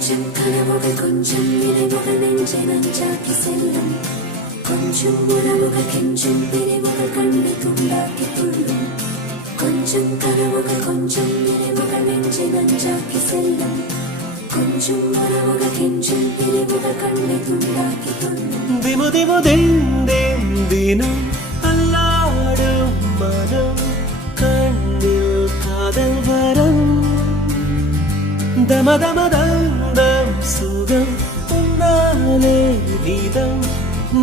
கொஞ்சம் கனவுகள் கொஞ்சம் நினைவுகள் நெஞ்சை நஞ்சாக்கி செல்லும் கொஞ்சம் உறவுகள் கெஞ்சும் பிரிவுகள் கண்ணை துண்டாக்கி துள்ளும் கொஞ்சம் கனவுகள் கொஞ்சம் நினைவுகள் நெஞ்சை நஞ்சாக்கி செல்லும் கொஞ்சம் உறவுகள் கெஞ்சும் பிரிவுகள் கண்ணை துண்டாக்கி துள்ளும் திமு திமு தினம் அல்லாடும் மனம் கண்ணில் காதல் வரம் தம தம தம் சுகம் உன்னாலே நீதம்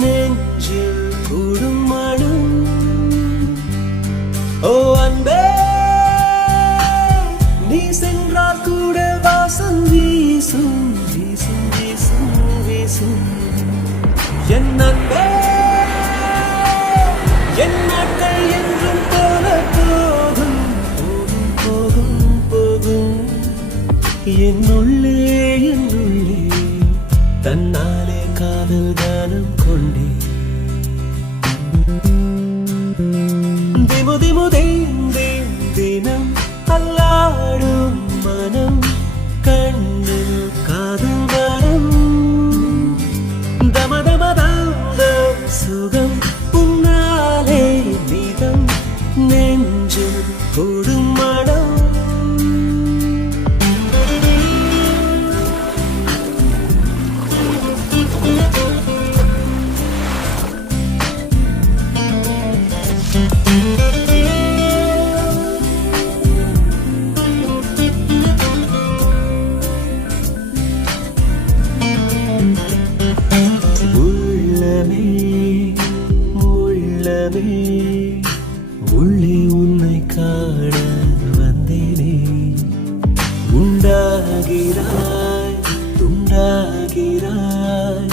நெஞ்சில் கூடும் மனம் ஓ அன்பே நீ சென்றால் கூட வாசம் வீசும் வீசும் வீசும் வீசும் என் அன்பே என் நாட்கள் என்றும் போல போகும் போகும் போகும் என்னுள்ளே தன்னாலே காதல் தானம் கொண்டே திமு திமு தினம் அல்லாடும் மனம் கண்ணில் காதல் வரம் தம தம தம் சுகம் உன்னாலே நீதம் நெஞ்சில் கூடும் மனம் உள்ளே உன்னை காண வந்தேனே உண்டாகிறாய் துண்டாகிறாய்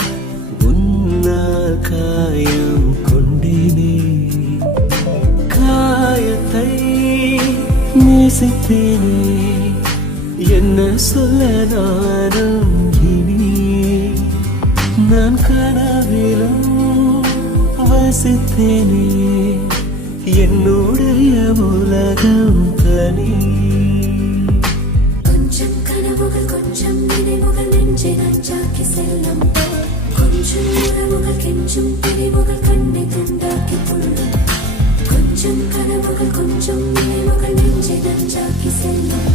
உன்னால் காயம் கொண்டேனே காயத்தை நேசித்தேனே என்ன சொல்ல நானும் இனி நான் கனவிலும் வசித்தேனே என்னுடைய உலகம் தனி கொஞ்சம் கனவுகள் கொஞ்சம் நினைவுகள் நெஞ்சை நஞ்சாக்கி செல்லும் கொஞ்சம் உறவுகள் கெஞ்சும் பிரிவுகள் கண்ணை துண்டாக்கி துள்ளும் கொஞ்சம் கனவுகள் கொஞ்சம் நினைவுகள் நெஞ்சை நஞ்சாக்கி செல்லும்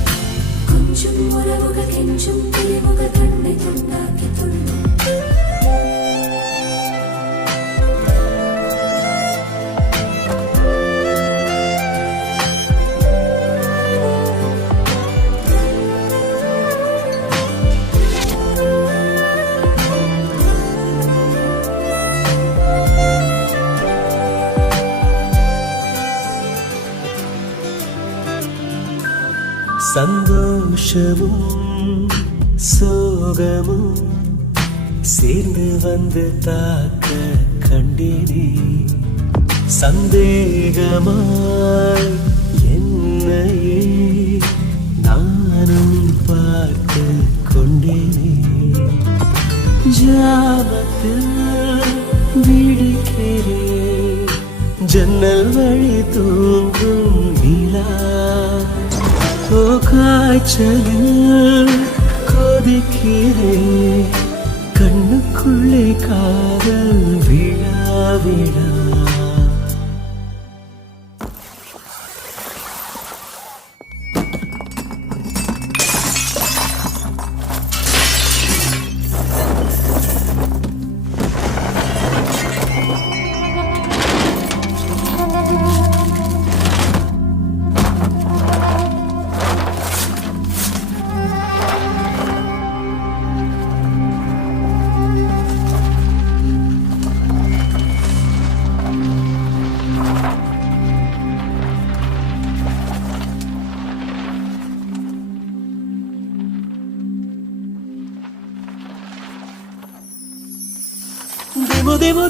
கொஞ்சம் உறவுகள் கெஞ்சும் பிரிவுகள் கண்ணை துண்டாக்கி துள்ளும் சந்தோஷமும் சோகமும் சேர்ந்து வந்து தாக்க கண்டேனே சந்தேகமாய் என்னையே நானும் பார்த்து கொண்டேனே ஜாமத்தில் விழிக்கிறேன் ஜன்னல் வழி தூங்கும் நிலா ஓ காய்ச்சலில் கொதிக்கிறேன் கண்ணுக்குள்ளே காதல் விழா விழா திமு திமு